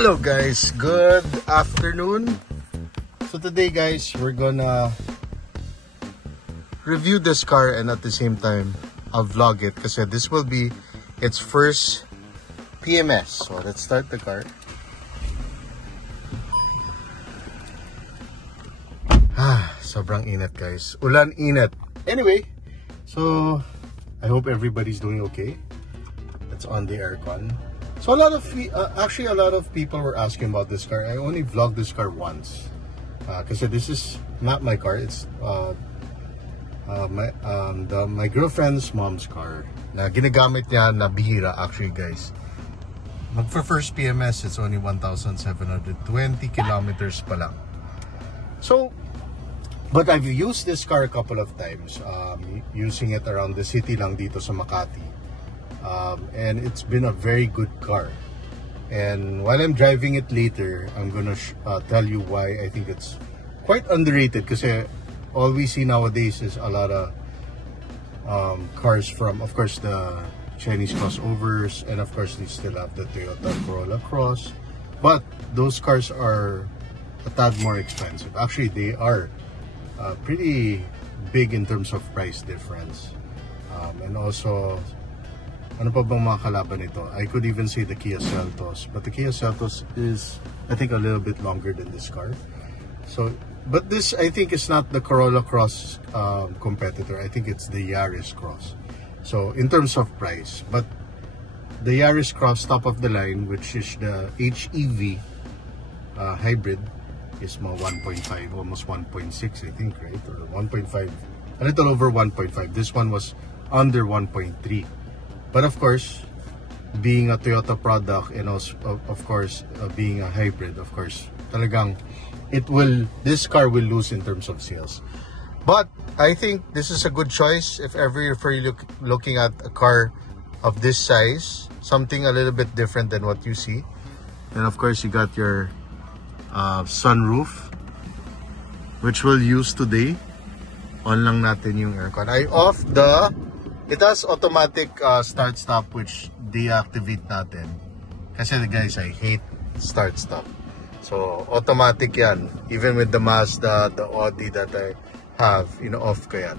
Hello guys, good afternoon. So today guys, we're gonna review this car and at the same time I'll vlog it kasi this will be its first PMS. So let's start the car. Sobrang init guys. Ulan init. Anyway, so I hope everybody's doing okay. That's on the aircon. So a lot of people were asking about this car. I only vlogged this car once because this is not my car. It's my girlfriend's mom's car. Na ginagamit niya na bihira actually guys. For first PMS, it's only 1,720 kilometers pa lang. So, but I've used this car a couple of times, using it around the city lang dito sa Makati. And it's been a very good car. And while I'm driving it later, I'm gonna tell you why I think it's quite underrated. Because all we see nowadays is a lot of cars from, of course, the Chinese crossovers, and of course, they still have the Toyota Corolla Cross. But those cars are a tad more expensive. Actually, they are pretty big in terms of price difference. And also, ano pa bang mga kalaban nito? I could even say the Kia Seltos, but the Kia Seltos is, I think, a little bit longer than this car. So, but this, I think, is not the Corolla Cross competitor. I think it's the Yaris Cross. So, in terms of price, but the Yaris Cross top of the line, which is the HEV hybrid, is mga 1.5, almost 1.6, I think, right? Or 1.5, a little over 1.5. This one was under 1.3. But of course, being a Toyota product and also, of course, being a hybrid, of course, talagang this car will lose in terms of sales. But I think this is a good choice if ever you're looking at a car of this size, something a little bit different than what you see. And of course, you got your sunroof, which we'll use today. On lang natin yung aircon. It has automatic start-stop, which deactivate natin. Kasi guys, I hate start-stop. So, automatic yan. Even with the Mazda, the Audi that I have, off ko yan.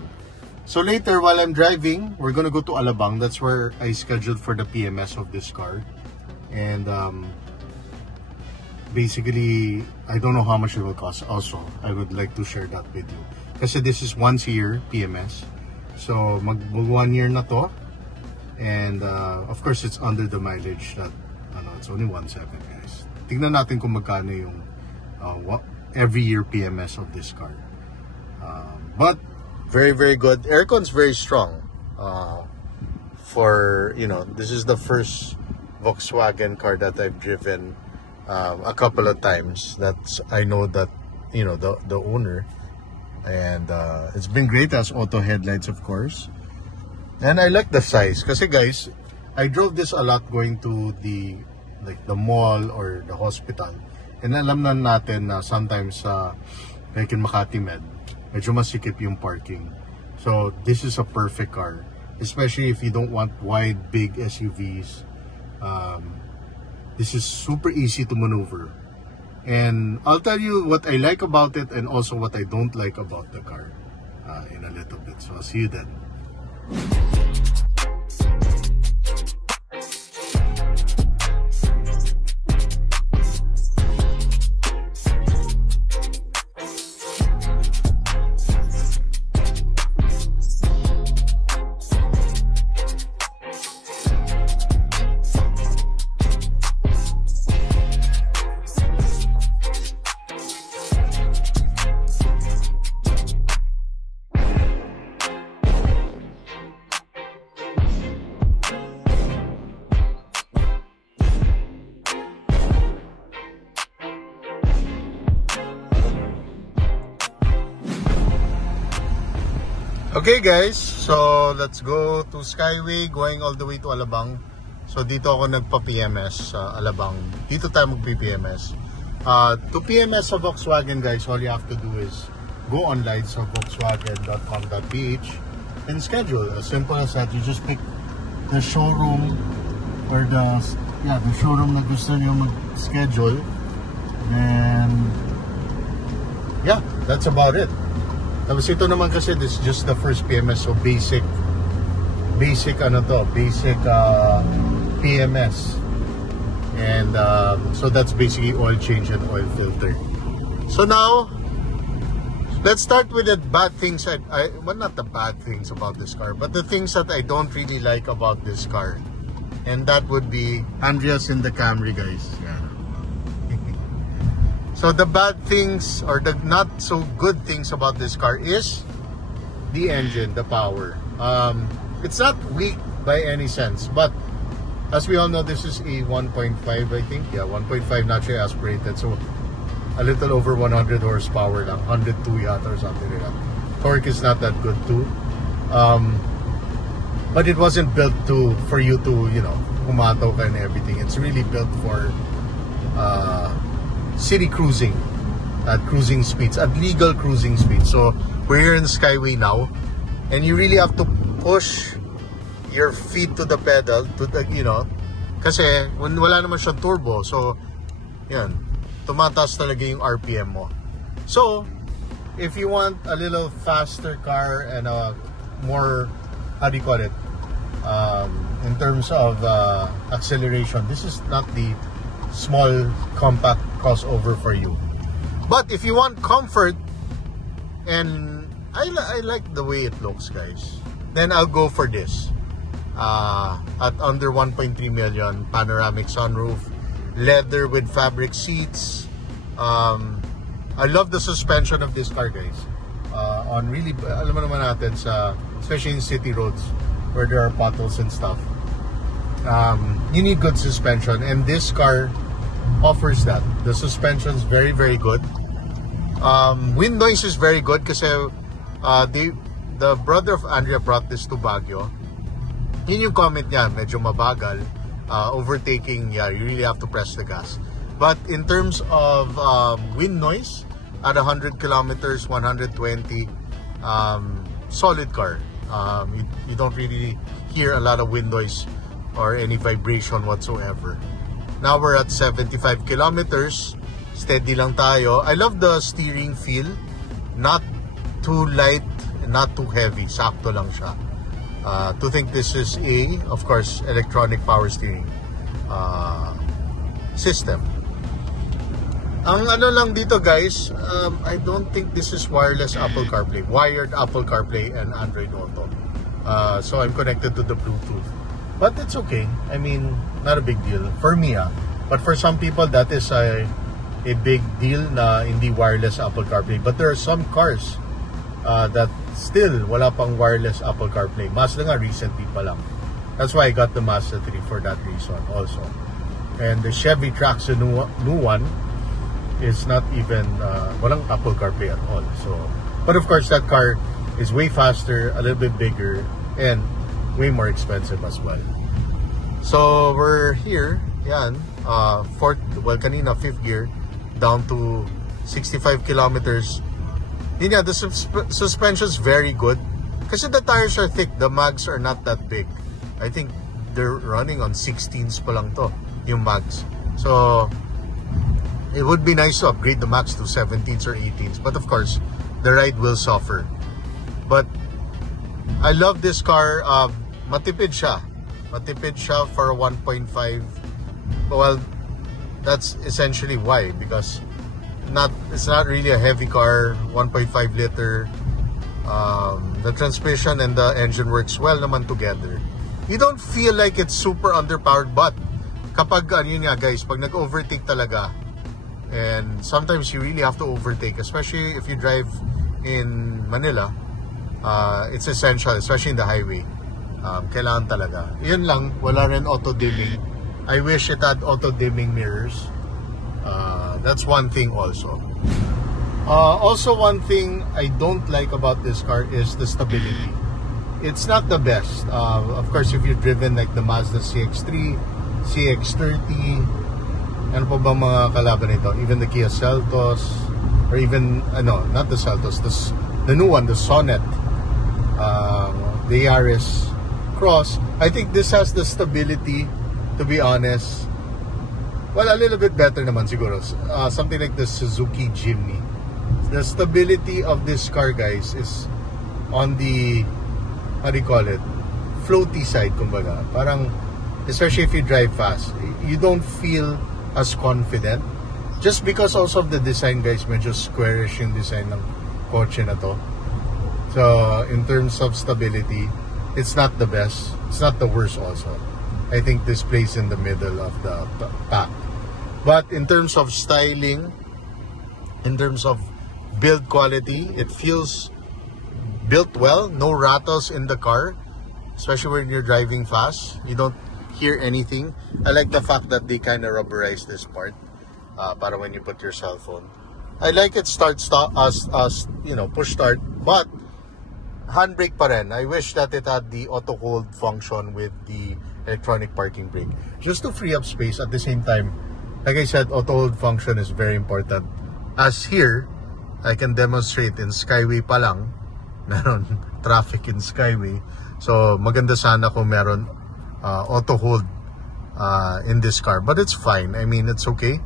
So later, while I'm driving, we're gonna go to Alabang. That's where I scheduled for the PMS of this car. And basically, I don't know how much it will cost. Also, I would like to share that with you. Kasi this is once a year PMS. So, mag 1 year na to. And, of course, it's under the mileage that, it's only 1.7, guys. Tingnan natin kung magkano yung every year PMS of this car. But, very, very good. Aircon's very strong. This is the first Volkswagen car that I've driven a couple of times. I know that, the owner. And it's been great. As auto headlights, of course, and I like the size kasi guys, I drove this a lot going to the mall or the hospital, and alam na natin na sometimes like in Makati Med, medyo masikip yung parking. So this is a perfect car, especially if you don't want wide big SUVs. This is super easy to maneuver. And I'll tell you what I like about it and also what I don't like about the car in a little bit. So I'll see you then. Okay guys, so let's go to Skyway, going all the way to Alabang. So dito ako nagpa-PMS sa Alabang. Dito tayo magpi-PMS. To PMS sa Volkswagen guys, all you have to do is go online sa volkswagen.com.ph and schedule. As simple as that. You just pick the showroom or the yeah, the showroom na gusto nyo mag-schedule. And yeah, that's about it. Tapos ito naman kasi, this is just the first PMS, so basic PMS. And so that's basically oil change and oil filter. So now, let's start with the bad things. Well, not the bad things about this car, but the things that I don't really like about this car. And that would be Andreas in the Camry, guys. Yeah. So the bad things, or the not so good things about this car is the engine, the power. It's not weak by any sense, but as we all know, this is a 1.5, I think. Yeah, 1.5 naturally aspirated. So a little over 100 horsepower lang. 102 yata or something like that. Torque is not that good too. But it wasn't built for you to, you know, humataw ka and everything. It's really built for city cruising at cruising speeds, at legal cruising speeds. So we're here in Skyway now, and you really have to push your feet to the pedal, to the, you know, kasi when wala naman siyang turbo, so yan, tumataas talaga yung RPM mo. So if you want a little faster car and a more, how do you call it, in terms of acceleration, this is not the small compact crossover for you. But if you want comfort, and I like the way it looks, guys, then I'll go for this. At under 1.3 million, panoramic sunroof, leather with fabric seats. I love the suspension of this car, guys. On really, alam mo naman natin, especially in city roads where there are potholes and stuff, you need good suspension, and this car offers that. The suspension is very, very good. Wind noise is very good kasi the brother of Andrea brought this to Baguio. Yun yung comment niya, medyo mabagal. Overtaking, yeah, you really have to press the gas. But in terms of wind noise, at 100 kilometers, 120, solid car. You don't really hear a lot of wind noise or any vibration whatsoever. Now we're at 75 kilometers. Steady lang tayo. I love the steering feel. Not too light, not too heavy. Sakto lang siya. To think this is of course, electronic power steering system. Ang ano lang dito, guys, I don't think this is wireless Apple CarPlay. Wired Apple CarPlay and Android Auto. So I'm connected to the Bluetooth. But it's okay. I mean, not a big deal. For me, but for some people, that is a big deal na hindi wireless Apple CarPlay. But there are some cars that still wala pang wireless Apple CarPlay. Mazda nga recently pa lang. That's why I got the Mazda 3 for that reason also. And the Chevy Trax, the new one, is not even walang Apple CarPlay at all. So, but of course that car is way faster, a little bit bigger, and way more expensive as well. So we're here, yan, kanina 5th gear, down to 65 kilometers. Yun nga, the suspension is very good. Kasi the tires are thick, the mags are not that big. I think they're running on 16s pa lang to, yung mags. So it would be nice to upgrade the max to 17s or 18s, but of course the ride will suffer. But I love this car. Matipid siya for a 1.5. Well, that's essentially why, because it's not really a heavy car. 1.5 liter. The transmission and the engine works well naman together. You don't feel like it's super underpowered, but kapag yun nga, guys, pag nag-overtake talaga, and sometimes you really have to overtake, especially if you drive in Manila, it's essential, especially in the highway. Kailangan talaga. Yun lang, wala rin auto-dimming. I wish it had auto-dimming mirrors. That's one thing also. Also, one thing I don't like about this car is the stability. It's not the best. Of course, if you've driven like the Mazda CX-3, CX-30, ano pa ba mga kalaban nito? Even the Kia Seltos, or even, not the Seltos, the new one, the Sonet, the Yaris Cross. I think this has the stability, to be honest, Well, a little bit better naman siguro. Something like the Suzuki Jimny. The stability of this car, guys, is on the, how do you call it, floaty side, kumbaga. Parang, especially if you drive fast, you don't feel as confident. Just because also of the design, guys, medyo squarish yung design ng kotse na to. So, in terms of stability, it's not the best. It's not the worst also. I think this plays in the middle of the pack. But in terms of styling, in terms of build quality, it feels built well. No rattles in the car, especially when you're driving fast. You don't hear anything. I like the fact that they kind of rubberize this part para when you put your cell phone. I like it start stop as you know, push start, but handbrake pa rin. I wish that it had the auto hold function with the electronic parking brake, just to free up space. At the same time, like I said, auto hold function is very important. As here, I can demonstrate in Skyway pa lang, meron traffic in Skyway. So maganda sana kung meron auto hold in this car, but it's fine. I mean, it's okay.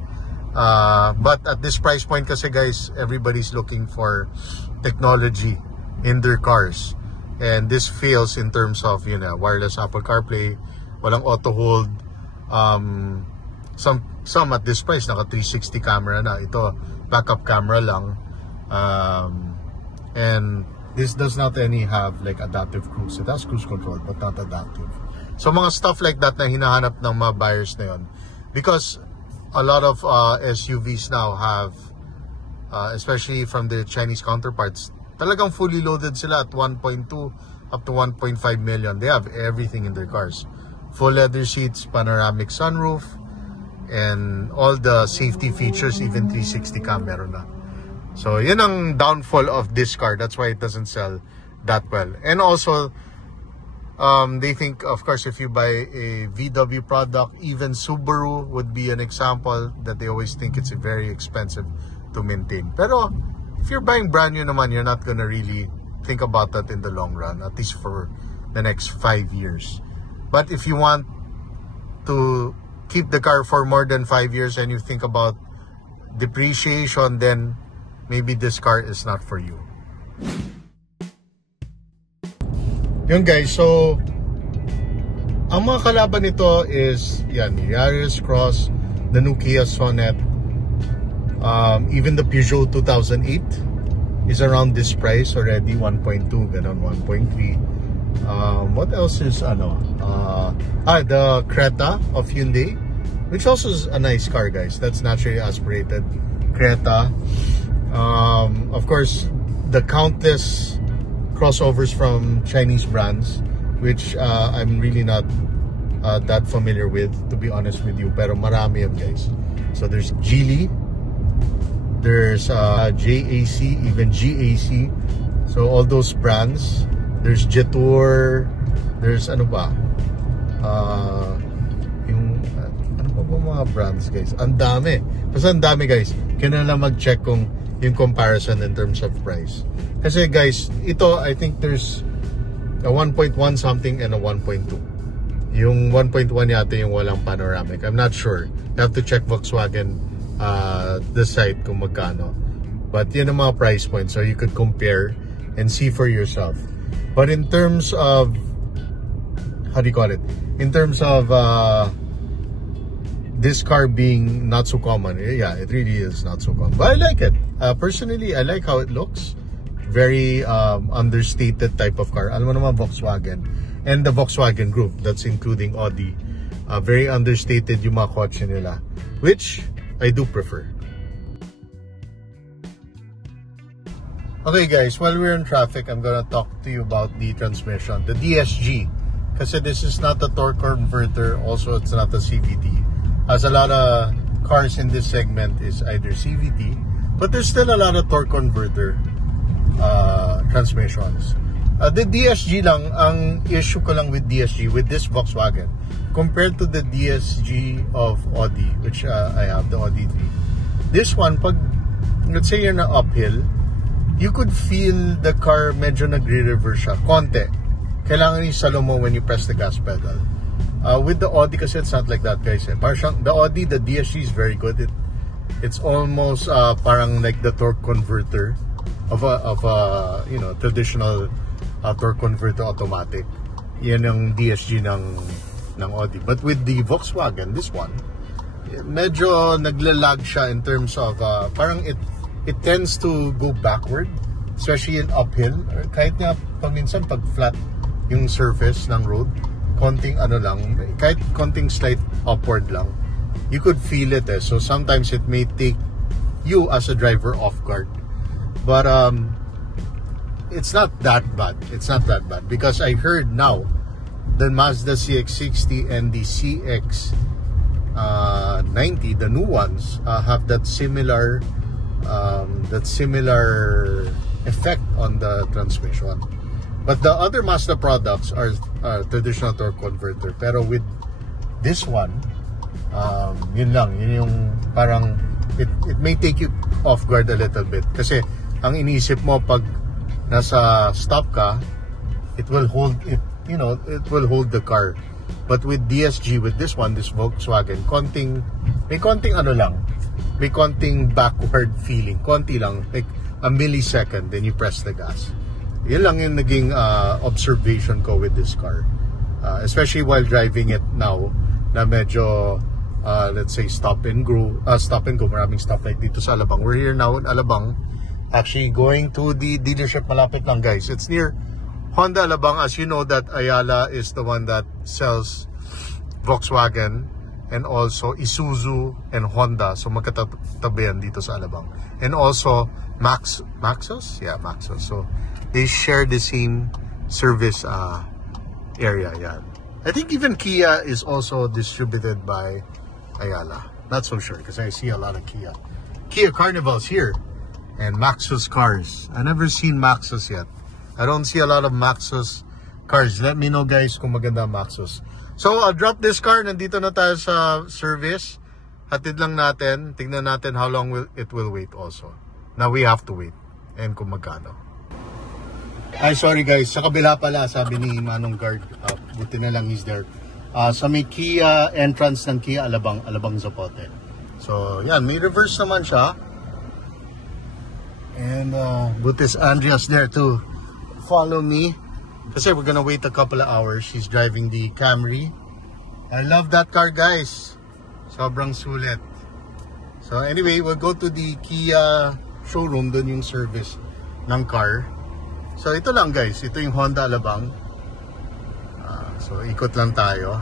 But at this price point kasi, guys, everybody's looking for technology in their cars, and this fails in terms of, you know, wireless Apple CarPlay, walang auto hold. Some at this price naka 360 camera na, ito backup camera lang, and this does not any have like adaptive cruise. It has cruise control but not adaptive. So mga stuff like that na hinahanap ng mga buyers na yun, because a lot of SUVs now have, especially from the Chinese counterparts, talagang fully loaded sila at 1.2 up to 1.5 million. They have everything in their cars. Full leather seats, panoramic sunroof, and all the safety features, even 360 camera na. So yun ang downfall of this car. That's why it doesn't sell that well. And also, they think, of course, if you buy a VW product, even Subaru would be an example, that they always think it's very expensive to maintain. Pero if you're buying brand new naman, you're not gonna really think about that in the long run, at least for the next 5 years. But if you want to keep the car for more than 5 years and you think about depreciation, then maybe this car is not for you. Yun, guys, so ang mga kalaban nito is yan, Yaris Cross, the new Kia Sonet, even the Peugeot 2008 is around this price already, 1.2, ganon, 1.3. What else is the Creta of Hyundai, which also is a nice car, guys. That's naturally aspirated Creta. Of course, the countless crossovers from Chinese brands, which I'm really not that familiar with, to be honest with you, pero marami yan, guys. So there's Geely, there's JAC, even GAC, so all those brands. There's Jetour, there's ano ba, yung ano pa ba mga brands, guys, ang dami. Basta ang dami, guys. Kaya na lang mag-check kung yung comparison in terms of price. Kasi, guys, ito, I think there's a 1.1 something and a 1.2. Yung 1.1 yata yung walang panoramic. I'm not sure. You have to check Volkswagen the site kung magkano. But yun ang mga price points, so you could compare and see for yourself. But in terms of, how do you call it? In terms of this car being not so common, yeah, it really is not so common. But I like it. Personally, I like how it looks. Very understated type of car. Alam mo naman, Volkswagen and the Volkswagen Group, that's including Audi, very understated yung mga kotse nila, which I do prefer. Okay, guys, while we're in traffic, I'm gonna talk to you about the transmission, the DSG, kasi this is not a torque converter, also it's not a CVT, as a lot of cars in this segment is either CVT, but there's still a lot of torque converter transmissions. The DSG lang, ang issue ko lang with DSG, with this Volkswagen, compared to the DSG of Audi, which I have, the Audi 3. This one, pag, let's say you're na uphill, you could feel the car medyo nagre-reverse siya, konti. Kailangan isalo mo when you press the gas pedal. With the Audi kasi it's not like that, guys. Parang the Audi, the DSG is very good. It's almost parang like the torque converter of a you know, traditional torque converter automatic. Yan ang DSG ng Audi. But with the Volkswagen, this one, medyo naglalag siya in terms of parang it tends to go backward, especially in uphill, or kahit nga paminsan pag flat yung surface ng road, konting ano lang, kahit konting slight upward lang, you could feel it so sometimes it may take you as a driver off guard, but it's not that bad. It's not that bad because I heard now the Mazda CX-60 and the CX-90, the new ones, have that similar effect on the transmission. But the other Mazda products are traditional torque converter. Pero with this one, yun yung parang it may take you off guard a little bit. Kasi ang inisip mo pag nasa stop ka, it will hold it, you know, it will hold the car. But with DSG, with this one, this Volkswagen, may konting ano lang, may konting backward feeling, konti lang, like a millisecond, then you press the gas. Yun lang yung naging observation ko with this car, especially while driving it now na medyo let's say stop and go, maraming stoplight dito sa Alabang. We're here now in Alabang, actually going to the dealership, malapit lang, guys. It's near Honda Alabang. As you know, that Ayala is the one that sells Volkswagen and also Isuzu and Honda. So magkatabi yan dito sa Alabang. And also Maxus? Yeah, Maxus. So they share the same service area. Yeah. I think even Kia is also distributed by Ayala. Not so sure because I see a lot of Kia Carnivals here and Maxus cars. I never seen Maxus yet. I don't see a lot of Maxus cars. Let me know, guys, kung maganda Maxus. So I'll drop this car. Nandito na tayo sa service. Hatid lang natin. Tingnan natin how long it will wait also. Now we have to wait. And kung magkano. Ay, sorry guys. Sa kabila pala, sabi ni Manong Guard. Buti na lang he's there. Sa may Kia entrance ng Kia Alabang Zapote. So, yan. May reverse naman siya. And butis Andrea's there to follow me. Kasi we're gonna wait a couple of hours. She's driving the Camry. I love that car, guys. Sobrang sulit. So anyway, we'll go to the Kia showroom. Doon yung service ng car. So ito lang, guys. Ito yung Honda Alabang. So ikot lang tayo.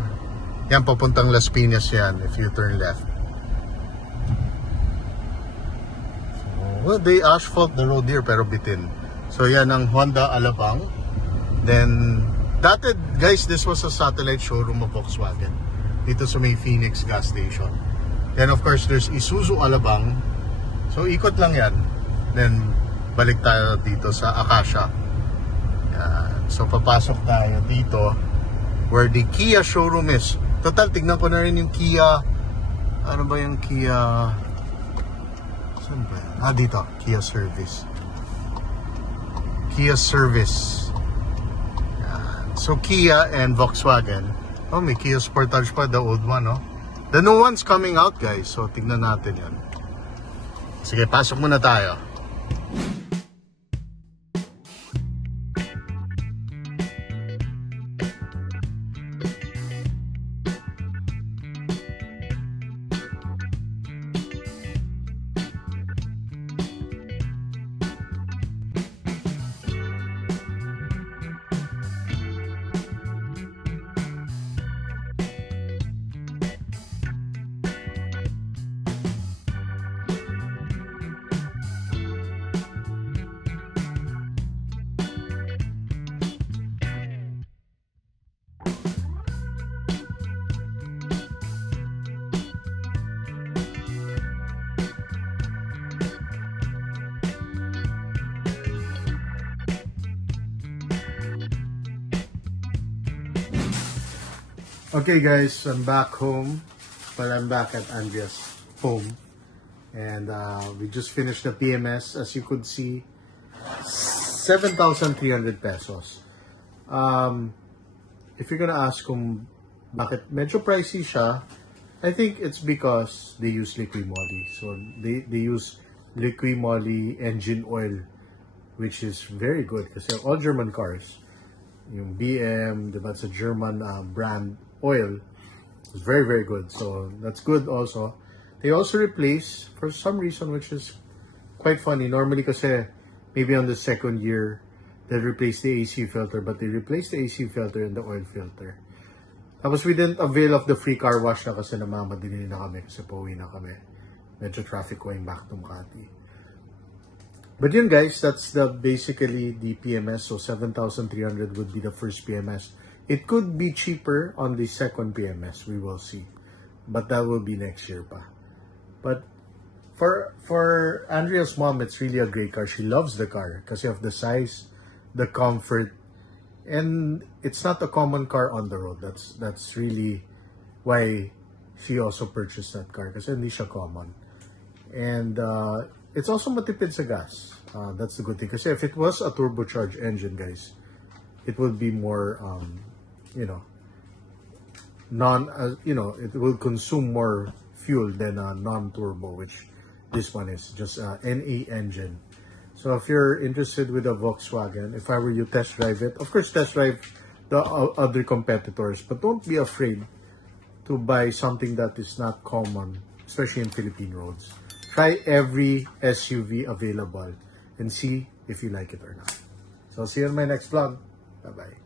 Yan, papuntang Las Piñas yan if you turn left. So, well, they asphalt the road here pero bitin. So yan ang Honda Alabang. Then, dati, guys, this was a satellite showroom of Volkswagen dito sa may Phoenix gas station. Then, of course, there's Isuzu Alabang. So, ikot lang yan. Then, balik tayo dito sa Acacia. So, papasok tayo dito where the Kia showroom is. Total, tignan ko na rin yung Kia. Ano ba yung Kia? Saan ba yan? Dito. Kia Service. Kia Service. So Kia and Volkswagen. Oh, may Kia Sportage pa, the old one, no? The new one's coming out, guys. So tignan natin yan. Sige, pasok muna tayo. Okay guys, I'm back home, but I'm back at Andrea's home, and we just finished the PMS. As you could see, 7,300 pesos. If you're gonna ask kung Bakit medyo pricey siya? I think it's because they use liqui moly. So they use liqui moly engine oil, which is very good kasi all German cars, yung BM, diba, it's a German brand oil. It's very, very good. So that's good also. They also replace, for some reason, which is quite funny. Normally kasi, maybe on the second year, they replace the AC filter, but they replace the AC filter and the oil filter. Tapos we didn't avail of the free car wash na kasi namamadali na kami kasi pauwi na kami. Medyo traffic going back to Makati. But yun guys, that's basically the PMS. So 7,300 would be the first PMS. It could be cheaper on the second PMS. We will see. But that will be next year pa. But for Andrea's mom, it's really a great car. She loves the car kasi of the size, the comfort, and it's not a common car on the road. That's really why she also purchased that car kasi hindi siya common. And it's also matipid sa gas. That's the good thing. Kasi if it was a turbocharged engine, guys, it would be more, it will consume more fuel than a non-turbo, which this one is just a NA engine. So if you're interested with a Volkswagen, if I were you, test drive it. Of course, test drive the other competitors, but don't be afraid to buy something that is not common, especially in Philippine roads. Try every SUV available and see if you like it or not. So see you in my next vlog. Bye-bye.